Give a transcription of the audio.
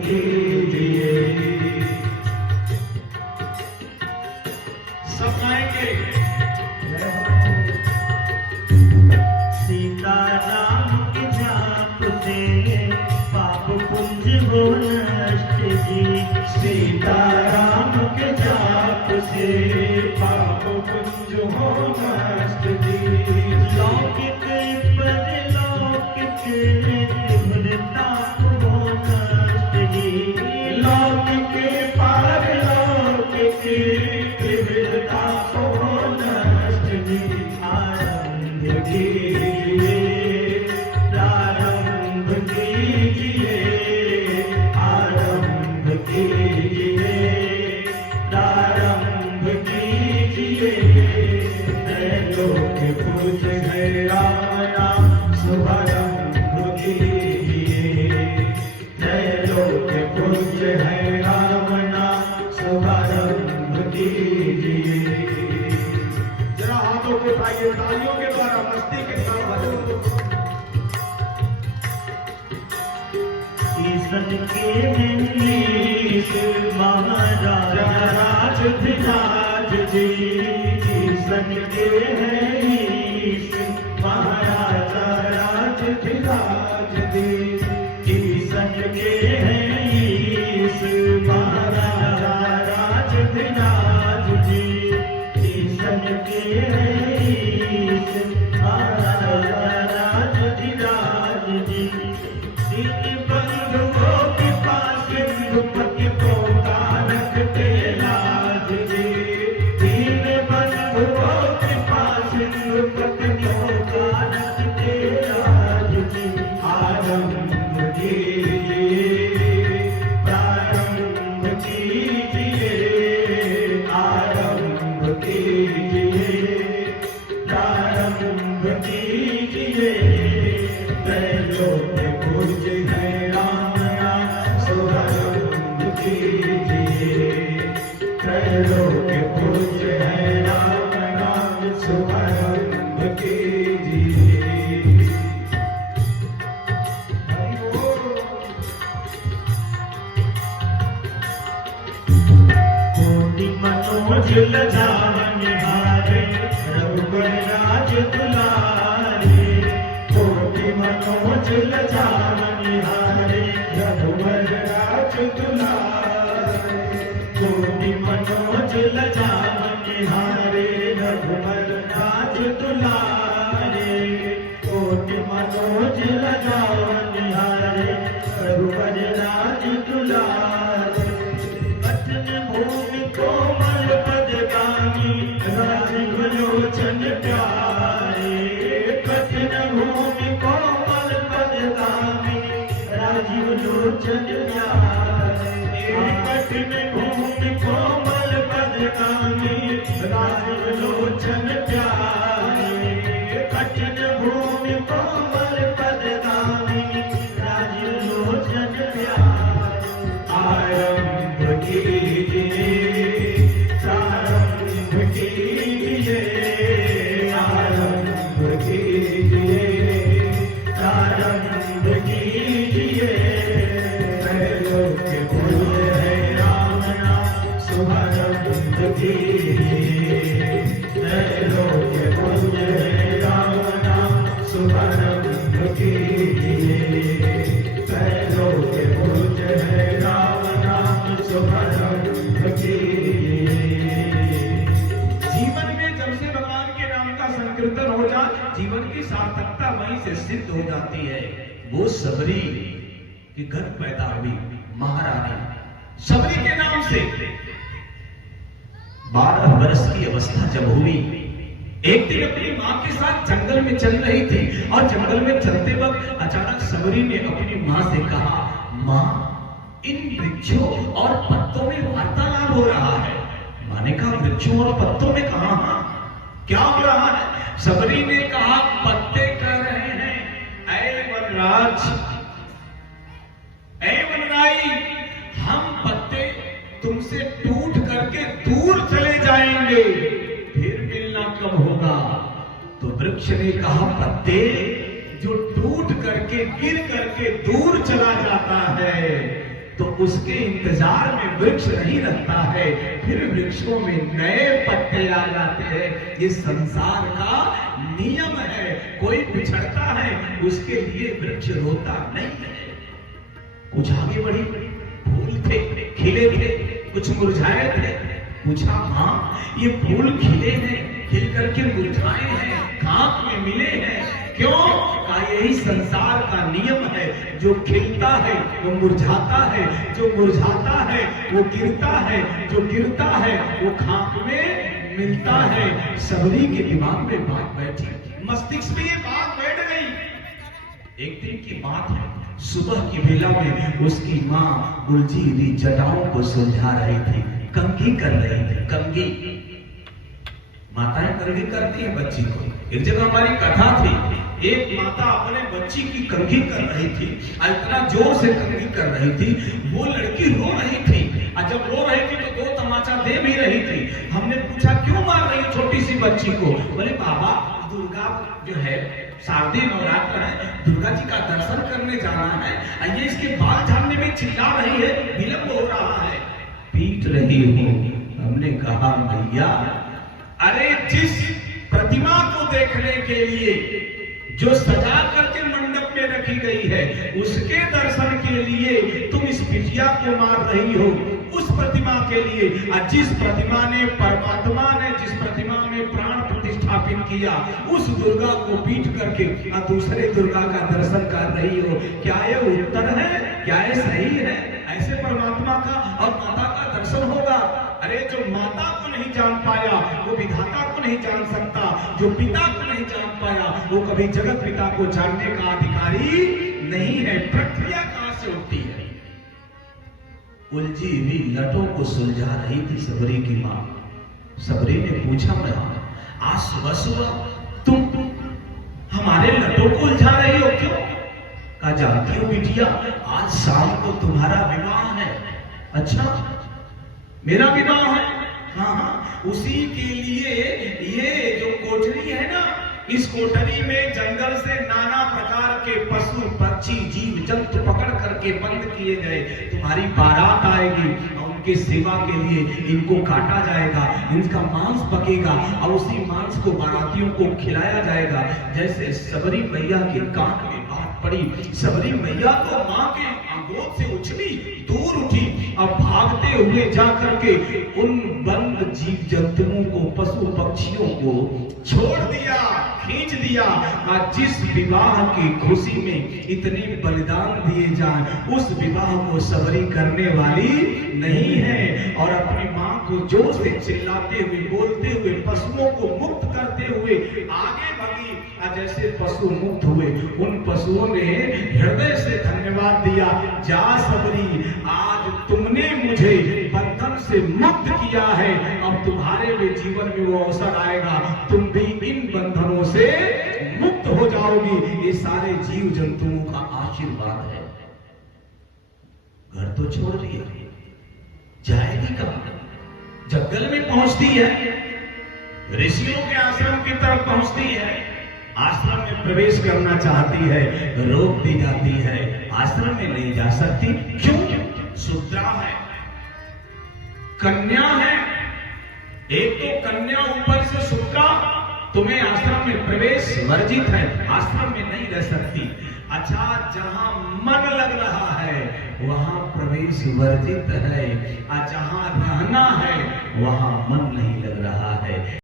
कीजिए। सब गाएंगे। सीताराम के जाप से पाप पुंज हो नष्ट जी। सीताराम के जाप से पाप पुंज हो नष्ट जी। लौकिक परलौकिक त्रिभुवनता हो नष्ट जी। लौकिक पारलौकिक त्रिभुवनता हो नष्ट जी। आरंभ कीजिए, प्रारंभ कीजिए, आरंभ कीजिए, प्रारंभ कीजिए। त्रैलोक्य पूज्य है राम नाम शुभारंभ कीजिए। त्रैलोक्य पूज्य है राम नाम शुभारंभ कीजिए। जरा हाथों को उठाइए, तालियों के द्वारा मस्ती के साथ बजाओ। ईसन के नीस महाराजा राजधिराज जी। ईसन के हैं ईस महाराजा राजधिराज जी। ईसन के हैं ईस महाराजा राजधिराज जी। ईसन के हैं ईस महाराजा राजधिराज जी। दीन बंधुओं के पास सिंधुपति को रखते लाज जी। दीन बंधुओं के पास सिंधुपति को रखते लाज जी। आरंभ कीजिए, प्रारंभ कीजिए, आरंभ कीजिए, प्रारंभ कीजिए। त्रैलोक्य पूज्य है राम नाम शुभारंभ कीजिए। त्रैलोक्य पूज्य है राम नाम शुभारंभ कीजिए। कोटि मनोज लजावन हारे रघुबर राज दुलारे। कोटि मनोज लजावन हारे रघुबर राज दुलारे। कोटि मनोज लजावन हारे रघुबर राज दुलारे। कोटि मनोज लजावन हारे रघुबर राज दुलारे। कठिन भूमि कोमल पदगामी राजीव लोचन प्यारे। कठिन भूमि कोमल पदगामी राजीव लोचन प्यारे। कठिन भूमि कोमल पदगामी राजीव लोचन प्यारे। कठिन भूमि कोमल पदगामी राजीव लोचन प्यारे। आरंभ कीजिए, प्रारंभ कीजिए, आरंभ कीजिए, प्रारंभ कीजिए। त्रैलोक्य पूज्य है राम नाम शुभारंभ कीजिए। त्रैलोक्य पूज्य है राम नाम शुभारंभ कीजिए। त्रैलोक्य पूज्य है राम नाम शुभारंभ कीजिए। जीवन में जब से भगवान के नाम का संकीर्तन हो जाए, जीवन की सार्थकता वहीं से सिद्ध हो जाती है। वो सबरी की घर पैदा हुई महारानी। सबरी के नाम से 12 वर्ष की अवस्था जब हुई, एक दिन अपनी मां के साथ जंगल में चल रही थी और जंगल में चलते वक्त अचानक सबरी ने अपनी मां से कहा, मां इन वृक्षों और पत्तों में वार्तालाप हो रहा है। मां ने कहा, वृक्षों और पत्तों में कहा, क्या हो रहा है? सबरी ने कहा, पत्ते कह रहे हैं, ऐ वनराज, ऐ वनराई, हम पत्ते तुमसे टूट करके दूर चले जाएंगे, फिर मिलना कब होगा? तो वृक्ष ने कहा, पत्ते जो टूट करके गिर करके दूर चला जाता है तो उसके इंतजार में वृक्ष नहीं रहता है, फिर वृक्षों में नए पत्ते आ जाते हैं। ये संसार का नियम है। कोई बिछड़ता है उसके लिए वृक्ष रोता नहीं है। कुछ आगे बढ़ी, फूल थे, खिले थे, कुछ मुरझाए थे। पूछा, माँ ये फूल खिले हैं, खिल करके मुरझाए हैं, खाक में मिले हैं, क्यों? का यही संसार का नियम है। जो खिलता है वो मुरझाता है, जो मुरझाता है वो गिरता है, जो गिरता है वो खाक में मिलता है। सबरी के दिमाग में बात बैठी, मस्तिष्क में ये बात बैठ गई। एक दिन की बात है, सुबह की बेला में उसकी माँ उलझी हुई जटाओं को सुलझा रही थी, कंघी कर रही थी। कंघी, माताएं कंघी करती है बच्ची को। एक जगह हमारी कथा थी, एक माता अपने बच्ची की कंघी कर रही थी, इतना जोर से कंघी कर रही थी, वो लड़की रो रही थी। और जब रो रही थी तो दो तमाचा दे भी रही थी। हमने पूछा, क्यों मार रही है छोटी सी बच्ची को? बोले, बाबा दुर्गा जो है, शारदीय नवरात्र है, दुर्गा जी का दर्शन करने जाना है, ये इसके बाल झाड़ने में चिल्ला रही है, विलंब हो रहा है, पीट रही हूँ। हमने कहा, भैया अरे जिस प्रतिमा को देखने के लिए जो सजा करके मंडप में रखी गई है, उसके दर्शन के लिए तुम इस बिटिया को मार रही हो, उस प्रतिमा के लिए। और जिस प्रतिमा ने, परमात्मा ने जिस प्रतिमा में प्राण प्रतिष्ठापित किया, उस दुर्गा को पीट करके और दूसरे दुर्गा का दर्शन कर रही हो। क्या ये उत्तर है? क्या ये सही है? ऐसे परमात्मा का और माता का दर्शन होगा? अरे जो माता को नहीं जान पाया वो विधाता को नहीं जान सकता, जो पिता को नहीं जान पाया वो कभी जगत पिता को जानने का अधिकारी नहीं है। प्रक्रिया कहां से होती है? उलझी हुई लटों को सुलझा रही थी सबरी की मां। सबरी ने पूछा, मैं आज सुबह सुबह तुम हमारे लटों को उलझा रही हो, क्यों? कहा, जानती हो बिटिया, आज शाम को तुम्हारा विवाह है। अच्छा, मेरा विवाह है? हाँ हाँ, उसी के लिए ये जो कोठरी है ना, इस कोठरी में जंगल से नाना प्रकार के पशु पक्षी जीव जंतु पकड़ करके बंद किए गए। तुम्हारी बारात आएगी और उनके सेवा के लिए इनको काटा जाएगा, इनका मांस पकेगा और उसी मांस को बारातियों को खिलाया जाएगा। जैसे सबरी मैया के कान में बात पड़ी, सबरी मैया तो मां के गोद से उछली, दूर उठी, अब भागते हुए जाकर के उन बंद जीव जंतुओं को, पशु पक्षियों को छोड़ दिया, खींच दिया। और जिस विवाह की खुशी में इतने बलिदान दिए जाएं, उस विवाह को सबरी करने वाली नहीं है। और अपनी मां को जोर से चिल्लाते हुए, बोलते हुए, पशुओं को मुक्त करते हुए आगे बढ़ी। जैसे पशु मुक्त हुए, उन पशुओं ने हृदय से धन्यवाद दिया। जा सबरी, आज तुमने मुझे बंधन से मुक्त किया है, अब तुम्हारे भी जीवन में वो अवसर आएगा, तुम भी इन बंधनों से मुक्त हो जाओगी। ये सारे जीव जंतुओं का आशीर्वाद है। घर तो छोड़ दिया, जाएगी कहां? जंगल में पहुंचती है, ऋषियों के आश्रम की तरफ पहुंचती है, आश्रम में प्रवेश करना चाहती है, रोक दी जाती है, आश्रम में नहीं जा सकती। क्यों? शूद्रा है, कन्या है। एक तो कन्या, ऊपर से शूद्रा, तुम्हें आश्रम में प्रवेश वर्जित है, आश्रम में नहीं रह सकती। अच्छा, जहां मन लग रहा है वहां प्रवेश वर्जित है, और जहां रहना है वहां मन नहीं लग रहा है।